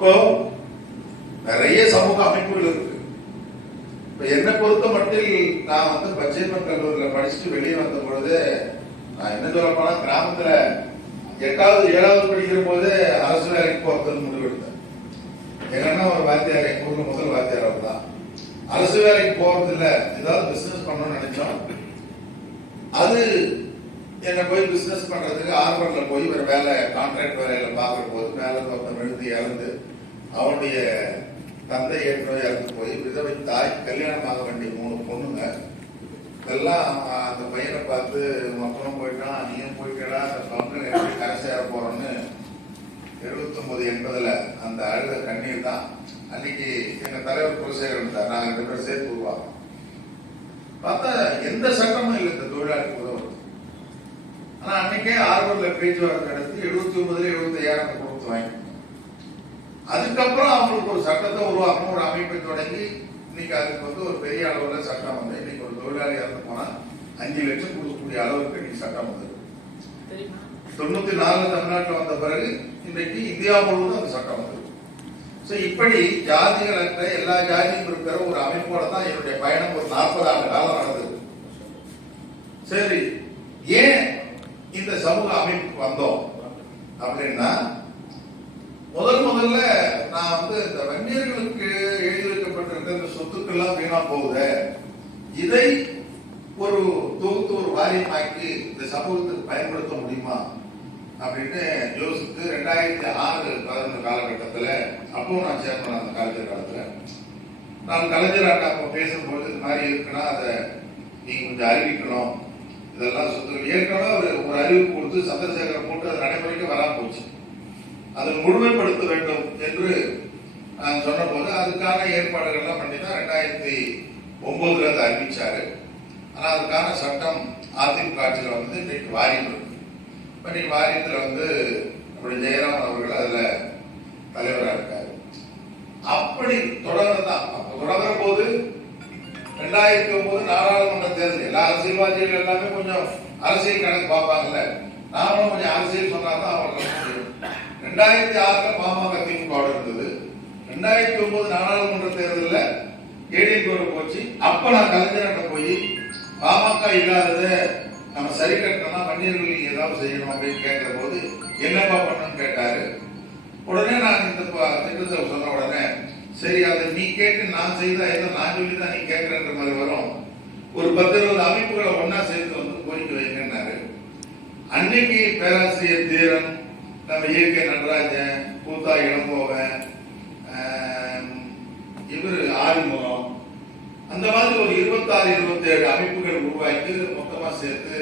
இப்போ நிறைய சமூக அமைப்புகள் இருக்கு. இப்ப என்னை பொறுத்த மட்டில் நான் வந்து பச்சைமன் கல்லூரியில் படிச்சுட்டு வெளியே வந்த பொழுது நான் என்ன சொல்ல போனா கிராமத்துல எட்டாவது ஏழாவது படிக்கிற போது அரசு வேலைக்கு போறதுன்னு முடிவெடுத்தேன். எங்க ஒரு வாத்தியார் எங்க ஊர்ல முதல் வாத்தியார் அவர்தான். அரசு வேலைக்கு போறது இல்ல ஏதாவது பிசினஸ் பண்ணணும்னு நினைச்சோம். அது என்ன போய் பிசினஸ் பண்றதுக்கு ஆர்வரில் போய் ஒரு வேலை கான்ட்ராக்ட் வேலையில பாக்குற போது மேல ஒருத்தன் எழுதி இறந்து அவனுடைய தந்தை ஏற்கனவே இறந்து போய் விதவை தாய் கல்யாணம் ஆக வேண்டிய மூணு பொண்ணுங்க. இதெல்லாம் அந்த பையனை பார்த்து மக்களும் போயிட்டான் நீயும் போயிட்டடா அந்த பொண்ணு எப்படி கரை சேர போறோம்னு எழுபத்தொன்பது எண்பதுல அந்த அழுத கண்ணீர் தான் அன்னைக்கு எங்க தலைவர் குலசேகர் இருந்தார். நாங்கள் ரெண்டு பேரும் சேர்த்து உருவாக்கோம் பார்த்தா எந்த சட்டமும் இல்லை இந்த தொழிலாளிக்கு உதவும் ஆனா அன்னைக்கே ஆர்வர்ல பேச்சுவார்த்தை நடத்தி எழுபத்தி ஒன்பதுல எழுபத்தி ஐயாயிரத்தை கொடுத்து வாங்கி அதுக்கப்புறம் அவங்களுக்கு ஒரு சட்டத்தை உருவாக்கணும் ஒரு அமைப்பை தொடங்கி இன்னைக்கு அதுக்கு வந்து ஒரு பெரிய அளவுல சட்டம் வந்து இன்னைக்கு ஒரு தொழிலாளி இறந்து போனா அஞ்சு லட்சம் கொடுக்கக்கூடிய அளவுக்கு இன்னைக்கு சட்டம் வந்து தொண்ணூத்தி நாலு தமிழ்நாட்டில் வந்த பிறகு இன்றைக்கு இந்தியா முழுவதும் அந்த சட்டம் வந்து ஸோ இப்படி ஜாதிகள் அற்ற எல்லா ஜாதியும் இருக்கிற ஒரு அமைப்போட தான் என்னுடைய பயணம் ஒரு நாற்பது ஆண்டு காலம் நடந்தது. சரி ஏன் இந்த சமூக அமைப்புக்கு வந்தோம் அப்படின்னா முதல் முதல்ல நான் வந்து இந்த வன்னியர்களுக்கு எழுதி வைக்கப்பட்டிருக்கிற இந்த சொத்துக்கள்லாம் வீணா போகுது. இதை ஒரு தொகுத்து ஒரு வாரியமாக்கி இந்த சமூகத்துக்கு பயன்படுத்த முடியுமா? அப்படின்னு யோசித்து ரெண்டாயிரத்தி ஆறு பதினொன்று காலகட்டத்தில். அப்பவும் நான் சேர்ப்பேன் அந்த கலைஞர் காலத்தில். நான் கலைஞர் அண்ணா அப்போ பேசும்போது இது மாதிரி இருக்குன்னா அதை நீங்க கொஞ்சம் அறிவிக்கணும். இதெல்லாம் சொத்து ஏற்கனவே ஒரு ஒரு அறிவிப்பு கொடுத்து சந்திரசேகரம் போட்டு அது நடைமுறைக்கு வரா போச்சு. அதை முழுமைப்படுத்த வேண்டும் என்று நான் சொன்னபோது அதுக்கான ஏற்பாடுகள்லாம் பண்ணி தான் ரெண்டாயிரத்தி ஒன்பதுல அதை அறிவிச்சாரு. ஆனால் அதுக்கான சட்டம் அதிமுக ஆட்சியில் வந்து இன்னைக்கு வாரியம் இருக்கு. இப்ப இன்னைக்கு வாரியத்தில் வந்து அப்படி ஜெயராமன் அவர்கள் அதில் தலைவராக இருக்காரு. அப்படி தொடர்ந்துதான் அப்போ தொடங்குற போது ரெண்டாயிரத்தி ஒன்பது நாடாளுமன்ற தேர்தல் எல்லா அரசியல்வாதிகள் எல்லாமே கொஞ்சம் அரசியல் கணக்கு பார்ப்பாங்கல்ல. நாமளும் கொஞ்சம் அரசியல் சொன்னாதான் அவங்களுக்கு முடியும் ரெண்டாயிரத்தி ஆறுல பாமக திமுக இருந்தது ரெண்டாயிரத்தி ஒன்பது நாடாளுமன்ற தேர்தலில் ஏடிஎம்கே போச்சு. அப்ப நான் கலைஞர்கிட்ட போய் பாமக இல்லாதத நம்ம சரி கட்டணும்னா வன்னியர்கள் ஏதாவது செய்யணும் அப்படின்னு கேட்கிற போது என்னப்பா பண்ணணும்னு கேட்டாரு. உடனே நான் இந்த திட்டத்தை சொன்ன உடனே சரி அதை நீ கேட்டு நான் செய்தா ஏதோ நான் சொல்லி தான் நீ கேட்கறன்ற மாதிரி வரும். ஒரு பத்து இருபது அமைப்புகளை ஒன்னா சேர்த்து வந்து கோரிக்கை வைங்கன்னாரு. அன்னைக்கு பேராசிரியர் தீரன் நம்ம இயற்கை நடராஜன் கூத்தா இளங்கோவன் இவர் ஆதிமூலம் அந்த மாதிரி ஒரு இருபத்தாறு இருபத்தேழு அமைப்புகள் உருவாக்கி மொத்தமாக சேர்த்து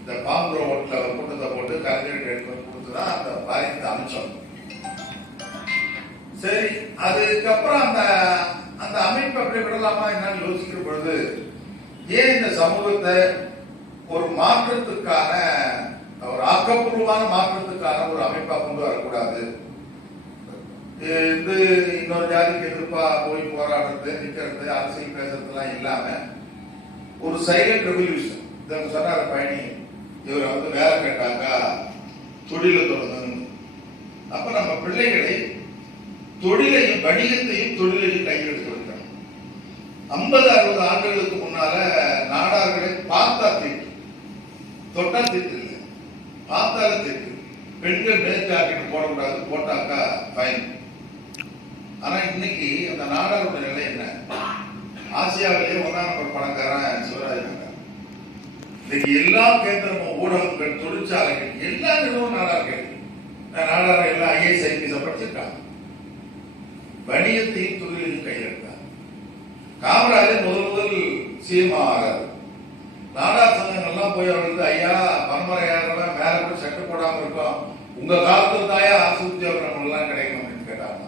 இந்த பாம்புர ஓட்டில் ஒரு கூட்டத்தை போட்டு கலைஞர்கள் எடுத்து கொடுத்து தான் அந்த வாரியத்தை அமைச்சோம் சரி அதுக்கப்புறம் அந்த அந்த அமைப்பு அப்படி விடலாமா என்னன்னு யோசிக்கிற பொழுது ஏன் இந்த சமூகத்தை ஒரு மாற்றத்துக்கான ஒரு ஆக்கப்பூர்வமான மாற்றத்துக்கான ஒரு அமைப்பாக கொண்டு வரக்கூடாது? வந்து இன்னொரு ஜாதிக்கு எதிர்ப்பா போய் போராடுறது நிக்கிறது அரசியல் பேசுறதுலாம் இல்லாம ஒரு சைலண்ட் ரெவல்யூஷன் இதை சொன்னார பயணி இவரை வந்து வேலை கேட்டாக்கா தொழில தொடங்கணும். அப்ப நம்ம பிள்ளைகளை தொழிலையும் வணிகத்தையும் தொழிலையும் கையெழுத்து வைக்கணும். ஐம்பது அறுபது ஆண்டுகளுக்கு முன்னால நாடார்களை பார்த்தா திட்டு. தொட்டா திட்டு இல்லை. பார்த்தாலும் தீட்டு. பெண்கள் மேற்காட்டிட்டு போடக்கூடாது போட்டாக்கா பயன் ஆனா இன்னைக்கு அந்த நாடாரோட நிலை என்ன? ஆசியாவிலேயே ஒன்றா நம்பர் பணக்காரன் சிவராஜ் இன்னைக்கு எல்லா கேந்திரமும் ஊடகங்கள் தொழிற்சாலைகள் எல்லா நிறுவனம் நாடார்கள் நாடார எல்லாம் ஐஏஎஸ் ஐபிஎஸ் படிச்சிருக்காங்க. வணிகத்தையும் தொழிலையும் கையெழுத்தார் காமராஜர் முதல் முதல் சிஎம் ஆகிறார் நாடார் சங்கங்கள்லாம் போய் அவர்களுக்கு ஐயா பரம்பரையாளர்கள் மேல போய் சட்டை போடாம இருக்கோம். உங்க காலத்துல தாயா அரசு உத்தியோகம் நம்மளெல்லாம் கிடைக்கும் அப்படின்னு கேட்டாங்க.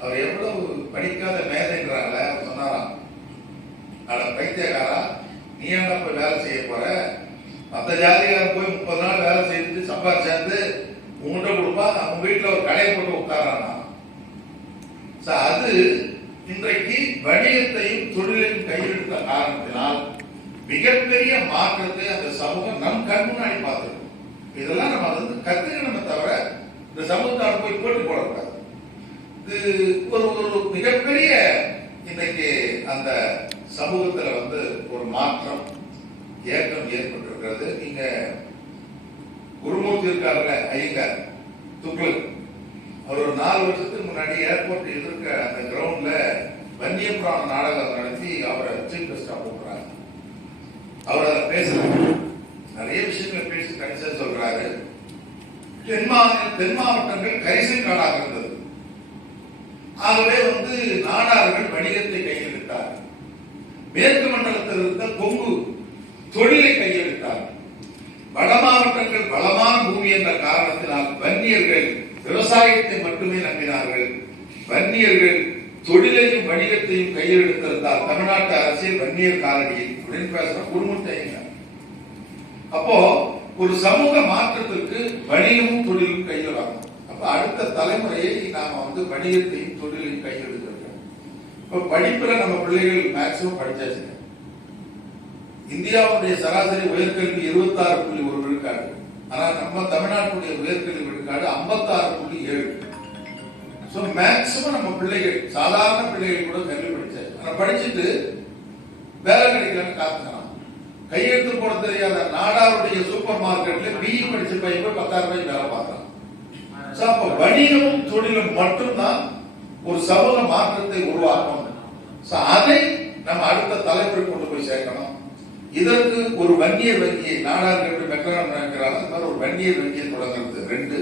அவர் எவ்வளவு படிக்காத மேதைங்கிறாங்களே சொன்னாராம். அட பைத்தியக்காரா நீ என்ன போய் வேலை செய்ய போற? மத்த ஜாதிகாரன் போய் முப்பது நாள் வேலை செய்துட்டு சம்பாதிச்சாந்து உங்கள்கிட்ட கொடுப்பா அவங்க வீட்டுல ஒரு கடையை போட்டு உட்காரானா So, அது இன்றைக்கு வணிகத்தையும் தொழிலையும் கையெழுத்த காரணத்தினால் மிகப்பெரிய மாற்றத்தை அந்த சமூகம் நம் கண் முன்னாடி பார்த்துருக்கோம் இதெல்லாம் நம்ம வந்து கத்துக்கணுமே தவிர இந்த சமூகத்தால் போய் போட்டு போடக்கூடாது. இது ஒரு ஒரு மிகப்பெரிய இன்னைக்கு அந்த சமூகத்துல வந்து ஒரு மாற்றம் ஏற்றம் ஏற்பட்டிருக்கிறது. நீங்க குருமூர்த்தி இருக்காருல ஐயங்கார் துக்ளக் அவர் ஒரு நாலு வருஷத்துக்கு முன்னாடி ஏர்போர்ட் இருக்க அந்த கிரவுண்ட்ல வன்னியபுராண நாடகம் நடத்தி அவரை சீஃப் கெஸ்டா போடுறாங்க அவர் அதை பேசுறாரு. நிறைய விஷயங்களை பேசி கடைசியா சொல்றாரு. தென் மாநில தென் மாவட்டங்கள் கரிசல் நாடாக இருந்தது. ஆகவே வந்து நாடார்கள் வணிகத்தை கையெழுத்தார். மேற்கு மண்டலத்தில் இருந்த கொங்கு தொழிலை கையெழுத்தார். வட மாவட்டங்கள் வளமான பூமி என்ற காரணத்தினால் வன்னியர்கள் விவசாயத்தை மட்டுமே நம்பினார்கள். வன்னியர்கள் தொழிலையும் வணிகத்தையும் கையில் எடுத்திருந்தால் தமிழ்நாட்டு அரசியல் வன்னியர் காலடியில். அப்படின்னு பேசுற குடும்பத்தைங்க அப்போ ஒரு சமூக மாற்றத்திற்கு வணிகமும் தொழிலும் கையில் ஆகும் அப்ப அடுத்த தலைமுறையை நாம வந்து வணிகத்தையும் தொழிலையும் கையில் எடுத்திருக்கோம் இப்ப படிப்புல நம்ம பிள்ளைகள் மேக்சிமம் படிச்சாச்சுங்க இந்தியாவுடைய சராசரி உயர்கல்வி இருபத்தாறு புள்ளி ஒரு விழுக்காடு. ஆனா நம்ம தமிழ்நாட்டுடைய உயர்கல்வி விழுக்காடு ஐம்பத்தாறு புள்ளி ஏழு. ஸோ மேக்சிமம் நம்ம பிள்ளைகள் சாதாரண பிள்ளைகள் கூட கல்வி படிச்சாரு ஆனா படிச்சுட்டு வேலை கிடைக்கலன்னு காத்துக்கலாம் கையெழுத்து போட தெரியாத நாடாருடைய சூப்பர் மார்க்கெட்ல பிஇ படிச்ச பையன் போய் பத்தாயிரம் ரூபாய்க்கு வேலை பார்க்கலாம் அப்ப வணிகமும் தொழிலும் மட்டும்தான் ஒரு சமூக மாற்றத்தை உருவாக்கும். ஸோ அதை நம்ம அடுத்த தலைப்பில் கொண்டு போய் சேர்க்கணும். இதற்கு ஒரு வங்கிய வங்கியை நாடார் ரெண்டு மெக்கனான் நினைக்கிறாங்க ஒரு வங்கிய வங்கியை தொடங்குறது ரெண்டு.